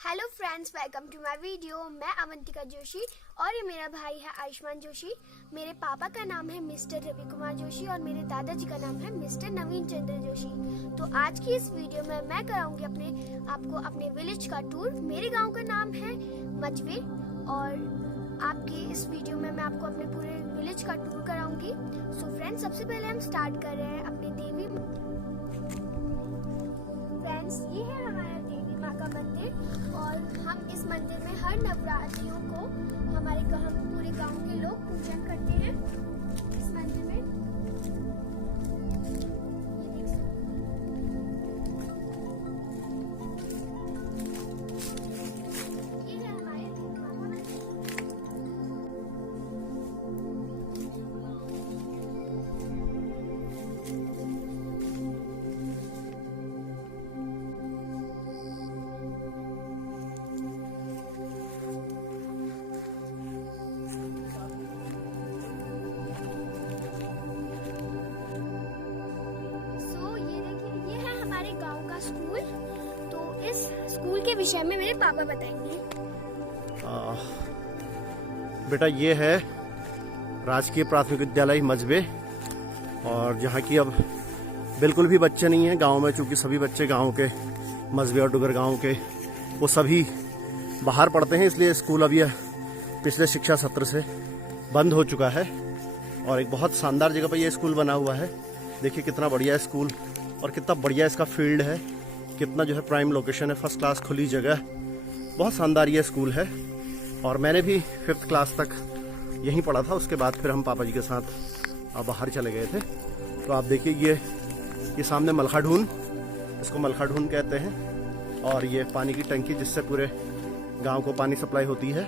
Hello friends, welcome to my video. मैं अवंतिका जोशी और ये मेरा भाई है आयुष्मान जोशी। मेरे पापा का नाम है मिस्टर रवि कुमार जोशी और मेरे दादाजी का नाम है मिस्टर नवीन चंद्र जोशी। तो आज की इस वीडियो में मैं कराऊंगी आपको अपने विलेज का टूर। मेरे गांव का नाम है मजवे और आपकी इस वीडियो में मैं आपको अपने पूरे विलेज का टूर कराऊंगी। सो फ्रेंड्स, सबसे पहले हम स्टार्ट कर रहे हैं अपने देवी। फ्रेंड्स, ये है हमारा देवी माँ का मंदिर और हम इस मंदिर में हर नवरात्रियों को हम पूरे गांव के लोग पूजन करते हैं इस मंदिर में। ये है हमारे देवी माँ का मंदिर। गांव का स्कूल। तो इस स्कूल के विषय में मेरे पापा बताएंगे। बेटा, ये है राजकीय प्राथमिक विद्यालय मजबे और जहाँ की अब बिल्कुल भी बच्चे नहीं हैं गांव में, चूंकि सभी बच्चे गांव के मजबे और डुगर गांव के वो सभी बाहर पढ़ते हैं, इसलिए स्कूल अब यह पिछले शिक्षा सत्र से बंद हो चुका है। और एक बहुत शानदार जगह पर यह स्कूल बना हुआ है। देखिए कितना बढ़िया स्कूल और कितना बढ़िया इसका फील्ड है, कितना जो है प्राइम लोकेशन है, फर्स्ट क्लास खुली जगह, बहुत शानदार ये स्कूल है। और मैंने भी 5th क्लास तक यहीं पढ़ा था। उसके बाद फिर हम पापा जी के साथ बाहर चले गए थे। तो आप देखिए ये सामने मलखा ढून, इसको मलखा ढून कहते हैं, और ये पानी की टंकी जिससे पूरे गांव को पानी सप्लाई होती है।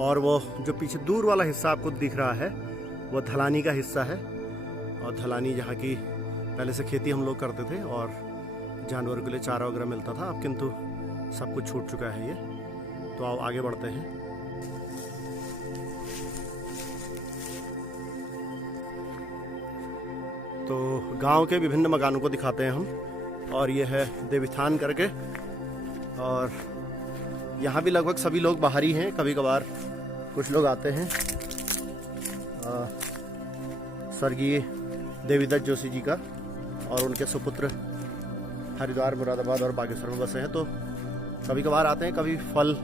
और वो जो पीछे दूर वाला हिस्सा आपको दिख रहा है वो धलानी का हिस्सा है। और धलानी जहाँ की पहले से खेती हम लोग करते थे और जानवरों के लिए चारा वगैरह मिलता था, अब किंतु सब कुछ छूट चुका है ये। तो आओ आगे बढ़ते हैं। तो गांव के विभिन्न मकानों को दिखाते हैं हम। और ये है देवीथान करके, और यहाँ भी लगभग सभी लोग बाहर ही हैं, कभी कभार कुछ लोग आते हैं। स्वर्गीय देवीदत्त जोशी जी का और उनके सुपुत्र हरिद्वार, मुरादाबाद और बागेश्वर में बसे हैं, तो कभी कभार आते हैं। कभी फल,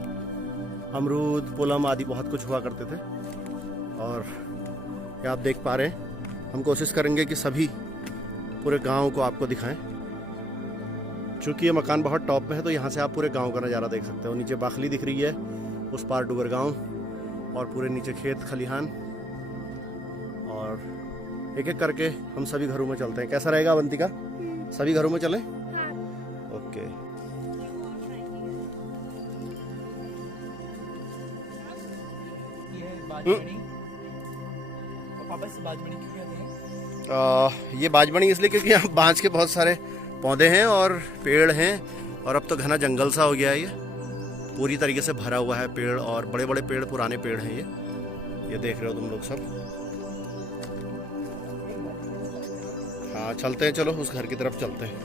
अमरूद, पुलम आदि बहुत कुछ हुआ करते थे। और ये आप देख पा रहे हैं, हम कोशिश करेंगे कि सभी पूरे गांव को आपको दिखाएं। चूँकि ये मकान बहुत टॉप में है तो यहाँ से आप पूरे गांव का नज़ारा देख सकते हो। नीचे बाखली दिख रही है, उस पार डुगर गांव, और पूरे नीचे खेत खलिहान। और एक एक करके हम सभी घरों में चलते हैं। कैसा रहेगा अवंतिका? सभी घरों में चलें? हाँ। ओके। पापा से बाजमणी क्यों कहते हैं? ये बाजमणी इसलिए क्योंकि यहाँ बांस के बहुत सारे पौधे हैं और पेड़ हैं, और अब तो घना जंगल सा हो गया है। ये पूरी तरीके से भरा हुआ है पेड़, और बड़े बड़े पेड़, पुराने पेड़ हैं ये देख रहे हो तुम लोग सब। हाँ, चलते हैं, चलो उस घर की तरफ चलते हैं।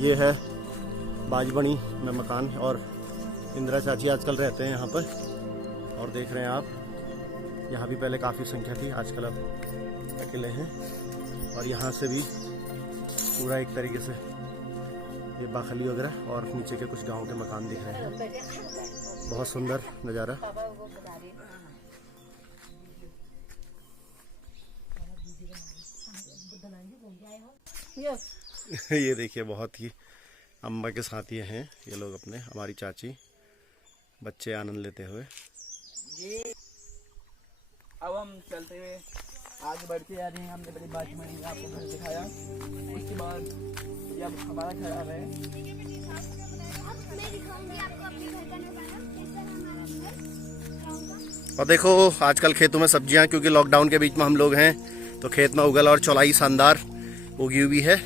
ये है बाजबणी में मकान, और इंदिरा चाची आजकल रहते हैं यहाँ पर। और देख रहे हैं आप, यहाँ भी पहले काफ़ी संख्या थी, आजकल अब अकेले हैं। और यहाँ से भी पूरा एक तरीके से ये बाखली वगैरह और नीचे के कुछ गांव के मकान दिख रहे हैं। बहुत सुंदर नज़ारा। ये देखिए, बहुत ही अम्मा के साथ ये हैं ये लोग अपने, हमारी चाची, बच्चे आनंद लेते हुए। ये अब हम चलते हुए आगे बढ़ते जा रहे हैं। हमने पहले बाजमणी आपको घर दिखाया, उसके बाद ये अब हमारा घर आ रहा है। और देखो आजकल खेतों में सब्जियां, क्योंकि लॉकडाउन के बीच में हम लोग हैं, तो खेत में उगल और चौलाई शानदार उगी हुई है।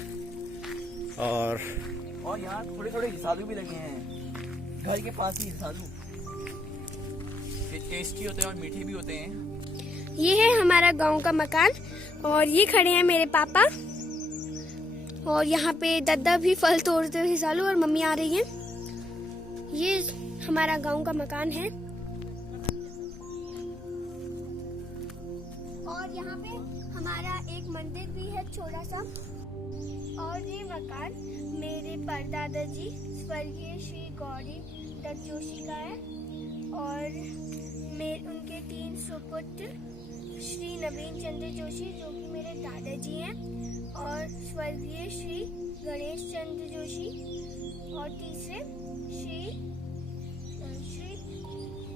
और यहाँ थोड़े थोड़े साधु भी लगे हैं घर के पास ही। साधु टेस्टी होते हैं और मीठे भी होते हैं। ये है हमारा गांव का मकान और ये खड़े हैं मेरे पापा। और यहाँ पे दादा भी फल तोड़ते हुए चालू और मम्मी आ रही है। ये हमारा गांव का मकान है और यहाँ पे हमारा एक मंदिर भी है छोटा सा। और ये मकान मेरे परदादा जी स्वर्गीय श्री गौरी दत्त जोशी का है और उनके 3 सुपुत्र श्री नवीन चंद्र जोशी जो कि मेरे दादाजी हैं और स्वर्गीय श्री गणेश चंद्र जोशी और तीसरे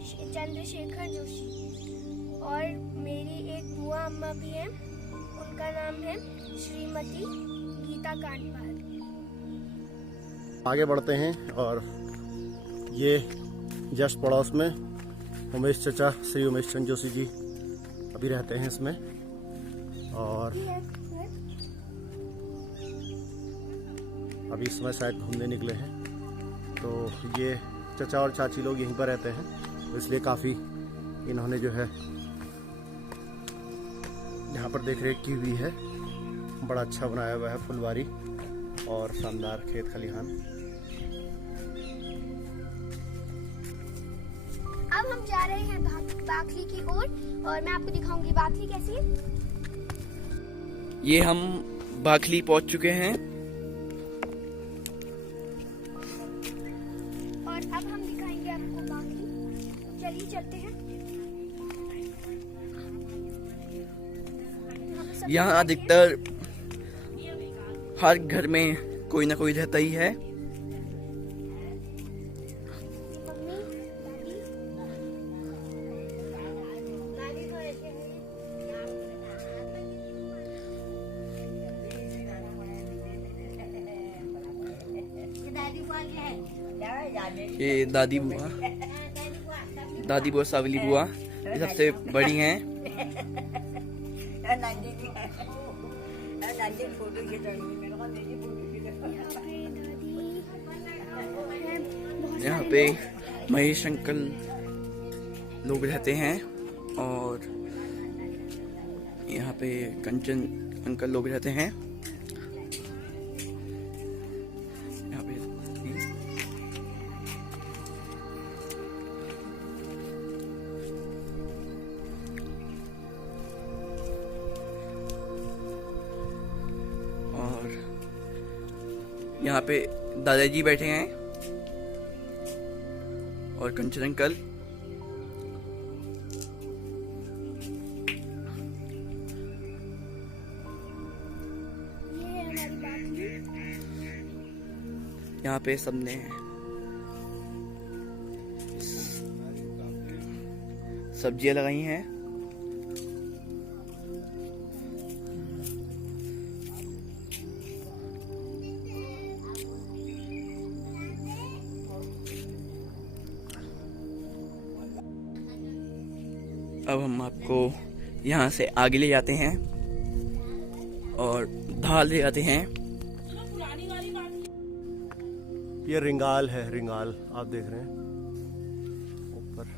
श्री चंद्रशेखर जोशी। और मेरी एक बुआ अम्मा भी हैं, उनका नाम है श्रीमती गीता कांडपाल। आगे बढ़ते हैं और ये जस्ट पड़ोस में उमेश चचा श्री उमेश चंद्र जोशी जी अभी रहते हैं इसमें। और अभी इस समय शायद घूमने निकले हैं, तो ये चचा और चाची लोग यहीं पर रहते हैं, तो इसलिए काफ़ी इन्होंने जो है यहाँ पर देख रेख की हुई है। बड़ा अच्छा बनाया हुआ है, फुलवारी और शानदार खेत खलिहान। अब हम जा रहे हैं बाखली की ओर और मैं आपको दिखाऊंगी बाखली कैसी है। ये हम बाखली पहुंच चुके हैं और अब हम दिखाएंगे आपको बाखली। चलिए चलते हैं। यहाँ अधिकतर हर घर में कोई ना कोई रहता ही है। ये दादी बुआ सावली बुआ ये सबसे बड़ी हैं। यहाँ पे महेश अंकल लोग रहते हैं और यहाँ पे कंचन अंकल लोग रहते हैं। यहाँ पे और यहाँ पे दादाजी बैठे हैं और कंचन अंकल। ये हमारी बाखली। यहाँ पे सबने सब्जियां लगाई हैं। अब हम आपको यहाँ से आगे ले जाते हैं और धार ले जाते हैं। ये रिंगाल है, रिंगाल आप देख रहे हैं ऊपर।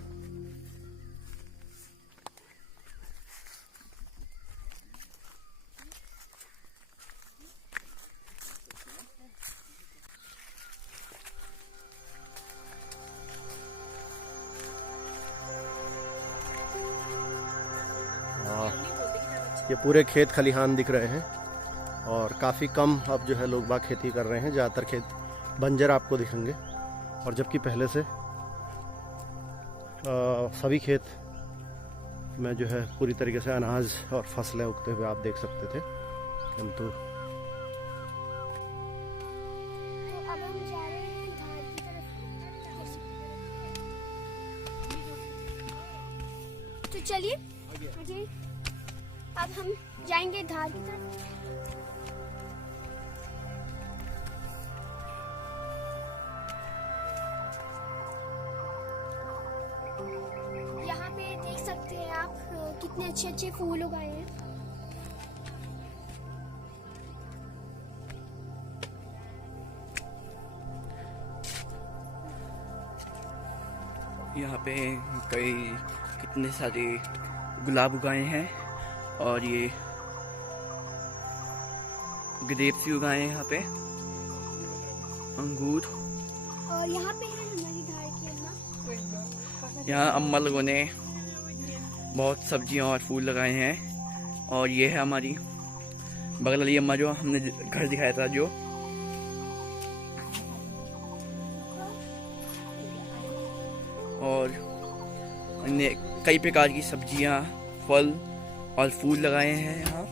ये पूरे खेत खलिहान दिख रहे हैं और काफ़ी कम अब जो है लोग बाग खेती कर रहे हैं। ज़्यादातर खेत बंजर आपको दिखेंगे और जबकि पहले से सभी खेत में जो है पूरी तरीके से अनाज और फसलें उगते हुए आप देख सकते थे। किंतु अब हम जा रहे हैं धार की तरफ। तो चलिए अब हम जाएंगे धार की तरफ। यहाँ पे देख सकते हैं आप कितने अच्छे अच्छे फूल उगाए हैं। यहाँ पे कितने सारे गुलाब उगाए हैं और ये ग्रेप्स भी उगाए हैं यहाँ पे, अंगूर। और यहाँ पे है हमारी धार की अम्मा। यहाँ अम्मा लोगों ने बहुत सब्जियाँ और फूल लगाए हैं। और ये है हमारी बगल वाली अम्मा जो हमने घर दिखाया था, जो और इनने कई प्रकार की सब्जियाँ, फल और फूल लगाए हैं यहाँ।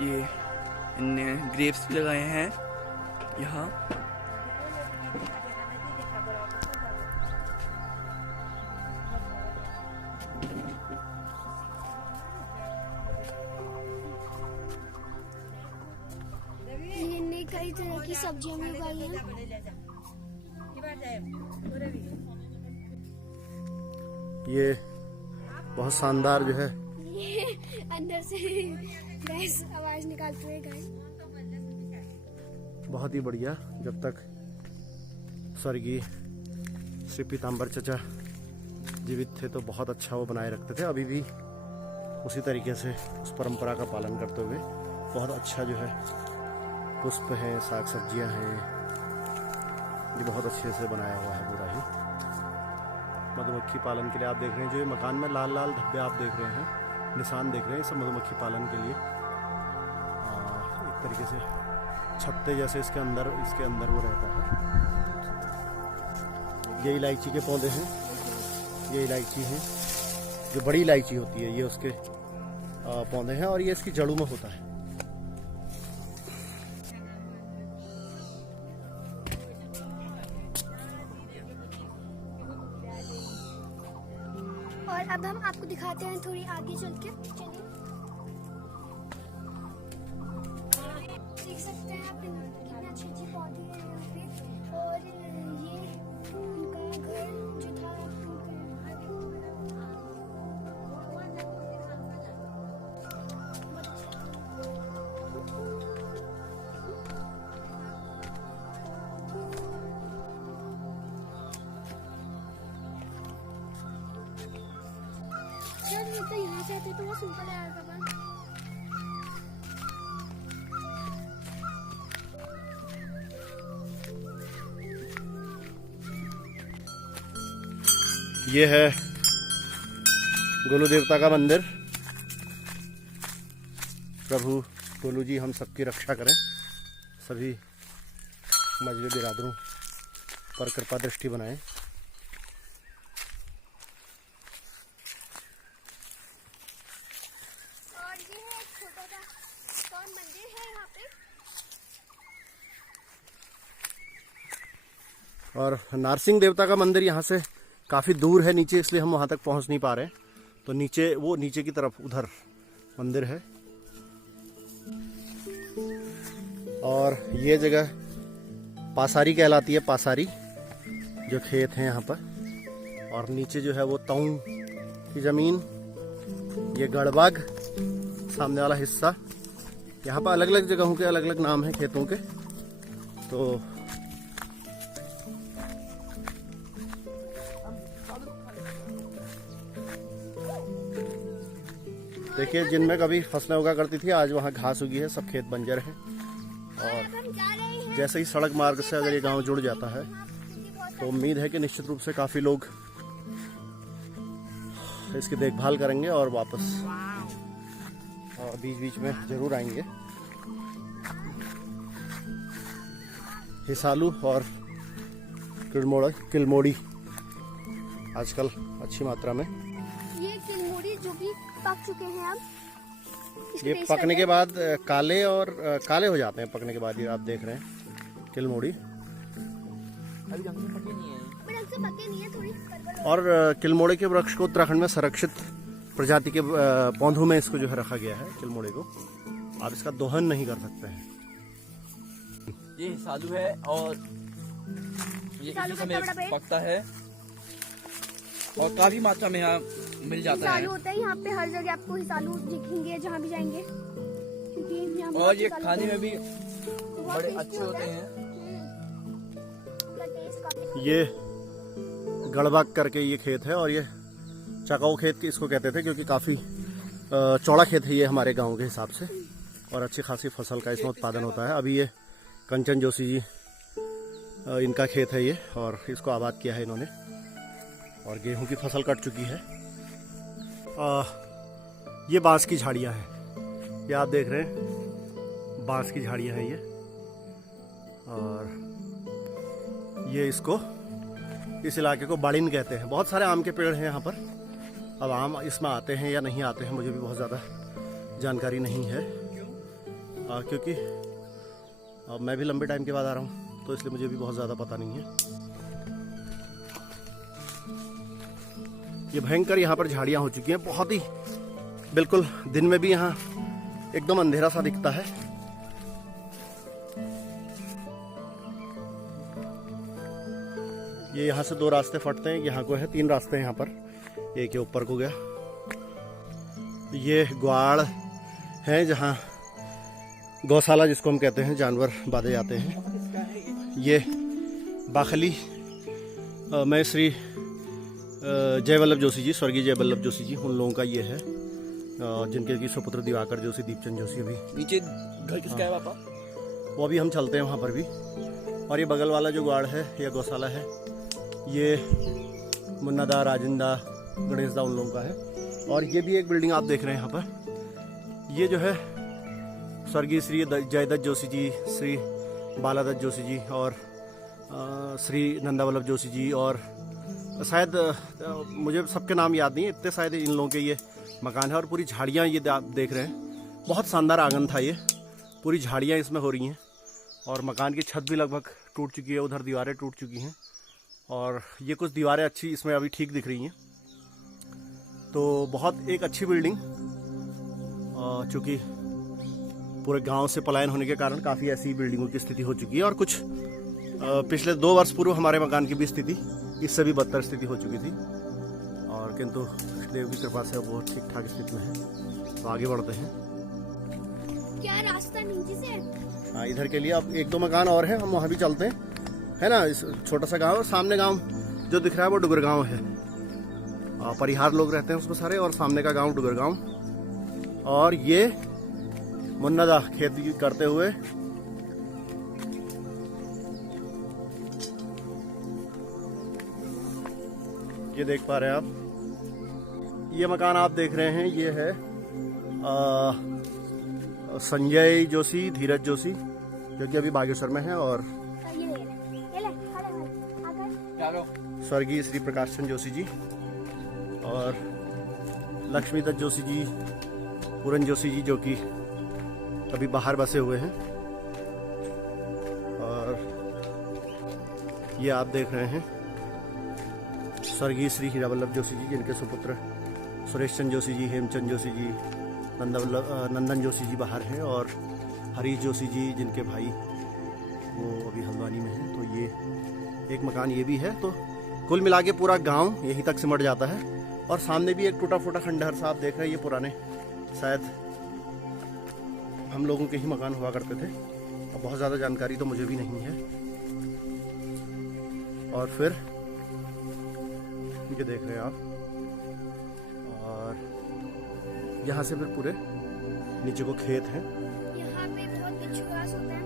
ये इनने ग्रेप्स भी लगाए हैं यहाँ। इनने कई तरह की सब्जियां भी उगाई हैं। ये बहुत शानदार जो है, ये अंदर से गैस आवाज निकालते हुए गाय। बहुत ही बढ़िया। जब तक स्वर्गीय श्री पीताम्बर चचा जीवित थे तो बहुत अच्छा वो बनाए रखते थे। अभी भी उसी तरीके से उस परंपरा का पालन करते हुए बहुत अच्छा जो है पुष्प है, साग सब्जियां हैं, ये बहुत अच्छे से बनाया हुआ है पूरा ही। मधुमक्खी पालन के लिए आप देख रहे हैं, जो ये मकान में लाल लाल धब्बे आप देख रहे हैं, निशान देख रहे हैं, ये सब मधुमक्खी पालन के लिए एक तरीके से छत्ते जैसे इसके अंदर वो रहता है। ये इलायची के पौधे हैं, ये इलायची है, जो बड़ी इलायची होती है ये उसके पौधे हैं, और ये इसकी जड़ों में होता है। और अब हम आपको दिखाते हैं थोड़ी आगे चल के। चलिए, देख सकते हैं आप कितने अच्छे अच्छे पौधे हैं यहाँ पे। और ये उनका घर जो था तो यहाँ से आते तो वो सिंपल है आपका बात। ये है गोलू देवता का मंदिर। प्रभु गोलू जी हम सबकी रक्षा करें, सभी मजहबी बिरादरों पर कृपा दृष्टि बनाएं। और ये है एक छोटा सा कौन मंदिर है यहाँ पे। और नारसिंह देवता का मंदिर यहाँ से काफ़ी दूर है नीचे, इसलिए हम वहाँ तक पहुँच नहीं पा रहे। तो नीचे, वो नीचे की तरफ उधर मंदिर है। और ये जगह पासारी कहलाती है, पासारी जो खेत हैं यहाँ पर। और नीचे जो है वो ताऊ की ज़मीन, ये गढ़बाग सामने वाला हिस्सा। यहाँ पर अलग अलग जगहों के अलग अलग नाम हैं खेतों के। तो देखिए, जिनमें कभी फसलें उगा करती थी आज वहाँ घास उगी है, सब खेत बंजर हैं। और जैसे ही सड़क मार्ग से अगर ये गांव जुड़ जाता है तो उम्मीद है कि निश्चित रूप से काफ़ी लोग इसकी देखभाल करेंगे और वापस बीच बीच में जरूर आएंगे। हिसालू और किलमोड़ी आजकल अच्छी मात्रा में। ये किलमोड़ी जो भी पक चुके हैं अब। ये पकने के बाद काले हो जाते हैं। पकने के बाद ये आप देख रहे हैं किलमोड़ी। अभी ढंग से पके नहीं है। पके नहीं है, थोड़ी पर्पल। और किलमोड़े के वृक्ष को उत्तराखंड में संरक्षित प्रजाति के पौधों में इसको जो है रखा गया है। किलमोड़े को आप इसका दोहन नहीं कर सकते हैं। ये हिसालू है और ये इसी समय पकता है और काफी मात्रा में यहाँ मिल जाता है। हिसालू होता है यहाँ पे, हर जगह आपको हिसालू दिखेंगे जहाँ भी जाएंगे, क्योंकि यहाँ और ये खाने में भी बड़े अच्छे होते हैं। उसका टेस्ट काफी ये गड़बाग करके ये खेत है और ये चकाऊ खेत इसको कहते थे क्योंकि काफ़ी चौड़ा खेत है ये हमारे गांव के हिसाब से और अच्छी खासी फसल का इसमें उत्पादन होता है। अभी ये कंचन जोशी जी इनका खेत है ये और इसको आबाद किया है इन्होंने और गेहूं की फसल कट चुकी है। ये बांस की झाड़ियां हैं, ये आप देख रहे हैं बांस की झाड़ियां हैं ये और ये इसको इस इलाके को बाड़िन कहते हैं। बहुत सारे आम के पेड़ हैं यहाँ पर। अब आम इसमें आते हैं या नहीं आते हैं मुझे भी बहुत ज़्यादा जानकारी नहीं है क्योंकि अब मैं भी लंबे टाइम के बाद आ रहा हूँ तो इसलिए मुझे भी बहुत ज़्यादा पता नहीं है। ये भयंकर यहाँ पर झाड़ियाँ हो चुकी हैं, बहुत ही बिल्कुल दिन में भी यहाँ एकदम अंधेरा सा दिखता है। ये यहाँ से 2 रास्ते फटते हैं, यहाँ को है 3 रास्ते हैं यहाँ पर, एक के ऊपर को गया। ये ग्वाड़ है जहाँ गौशाला जिसको हम कहते हैं, जानवर बांधे जाते हैं। ये बाखली मैं श्री जयवल्लभ जोशी जी, स्वर्गीय जयवल्लभ जोशी जी, उन लोगों का ये है जिनके की सुपुत्र दिवाकर जोशी, दीपचंद जोशी भी। नीचे घर किसका है पापा? वो अभी हम चलते हैं वहाँ पर भी। और ये बगल वाला जो ग्वाड़ है या गौशाला है ये मुन्नादा, राजिंदा, गणेश दा उन लोगों का है। और ये भी एक बिल्डिंग आप देख रहे हैं यहाँ पर, ये जो है स्वर्गीय श्री जयदत्त जोशी जी, श्री बालादत्त जोशी जी और श्री नंदावल्लभ जोशी जी और शायद मुझे सबके नाम याद नहीं है, इतने शायद इन लोगों के ये मकान है। और पूरी झाड़ियाँ ये आप देख रहे हैं, बहुत शानदार आंगन था ये, पूरी झाड़ियाँ इसमें हो रही हैं और मकान की छत भी लगभग टूट चुकी है, उधर दीवारें टूट चुकी हैं और ये कुछ दीवारें अच्छी इसमें अभी ठीक दिख रही हैं। तो बहुत एक अच्छी बिल्डिंग, चूँकि पूरे गांव से पलायन होने के कारण काफ़ी ऐसी बिल्डिंगों की स्थिति हो चुकी है। और कुछ पिछले 2 वर्ष पूर्व हमारे मकान की भी स्थिति इससे भी बदतर स्थिति हो चुकी थी और किंतु देव की कृपा से वो ठीक ठाक स्थिति में है। तो आगे बढ़ते हैं। क्या रास्ता नीचे से है? हाँ, इधर के लिए अब 1-2 मकान और हैं, हम वहाँ भी चलते हैं, है ना। इस छोटा सा गांव, सामने गांव जो दिख रहा है वो डुगर गांव है, परिहार लोग रहते हैं उसमें सारे, और सामने का गांव डुगर गांव। और ये मुन्नादा खेती करते हुए ये देख पा रहे हैं आप, ये मकान आप देख रहे हैं, ये है संजय जोशी, धीरज जोशी, जो कि अभी बागेश्वर में है, और स्वर्गीय श्री प्रकाश चंद्र जोशी जी और लक्ष्मी दत्त जोशी जी, पूरन जोशी जी, जो कि अभी बाहर बसे हुए हैं। और ये आप देख रहे हैं स्वर्गीय श्री हीरावल्लभ जोशी जी, जिनके सुपुत्र सुरेश चंद्र जोशी जी, हेमचंद जोशी जी, नंदन जोशी जी बाहर हैं, और हरीश जोशी जी जिनके भाई वो अभी हल्द्वानी में हैं। तो ये एक मकान ये भी है। तो कुल मिला के पूरा गांव यहीं तक सिमट जाता है। और सामने भी एक टूटा फूटा खंडहर सा आप देख रहे हैं, ये पुराने शायद हम लोगों के ही मकान हुआ करते थे। अब बहुत ज़्यादा जानकारी तो मुझे भी नहीं है। और फिर ये देख रहे हैं आप, और यहाँ से फिर पूरे नीचे को खेत है। यहाँ पे बहुत बिच्छू घास होता है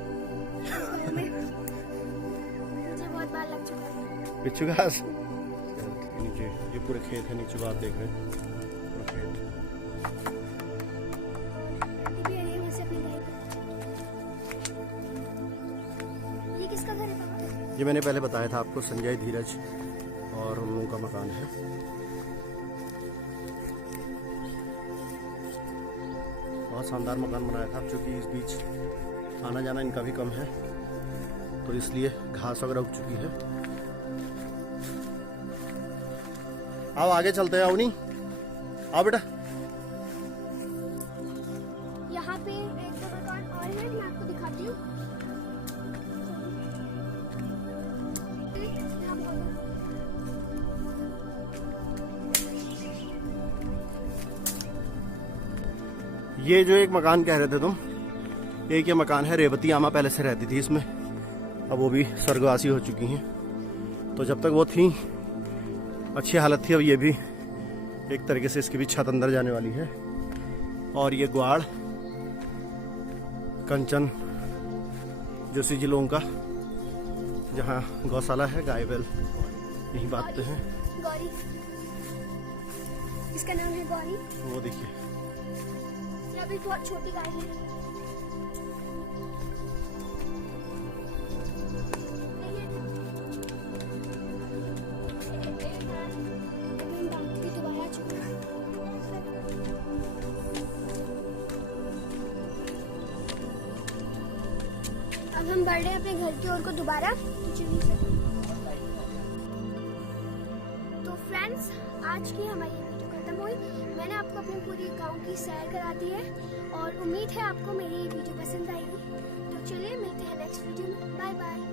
मुझे बहुत बार लग चुका है बिच्छू घास। नीचे ये पूरे खेत है, नीचे को आप देख रहे हैं पूरा खेत। ये किसका घर है पापा? ये मैंने पहले बताया था आपको, संजय, धीरज और उन लोगों का मकान है। बहुत शानदार मकान बनाया था, क्योंकि इस बीच आना जाना इनका भी कम है, तो इसलिए घास वगैरह उग चुकी है। आओ आगे चलते हैं। अवनी आओ बेटा। यहाँ पे 1-2 मकान और है, मैं आपको दिखाती हूँ। ये जो एक मकान कह रहे थे तुम, एक ये मकान है, रेवती आमा पहले से रहती थी इसमें, अब वो भी स्वर्गवासी हो चुकी हैं। तो जब तक वो थी अच्छी हालत थी, अब ये भी एक तरीके से इसकी भी छत अंदर जाने वाली है। और ये ग्वाड़ कंचन जोशी जी लोगों का, जहाँ गौशाला है, गाय बैल यहीं बांधते हैं। गौरी, इसका नाम है गौरी। वो देखिए, ये अभी बहुत छोटी गाय है। अब हम बढ़ रहे हैं अपने घर की ओर को दोबारा। तो फ्रेंड्स, आज की हमारी वीडियो खत्म हुई। मैंने आपको अपनी पूरी गांव की सैर करा दी है और उम्मीद है आपको मेरी वीडियो पसंद आएगी। तो चलिए मिलते हैं नेक्स्ट वीडियो में। Bye bye.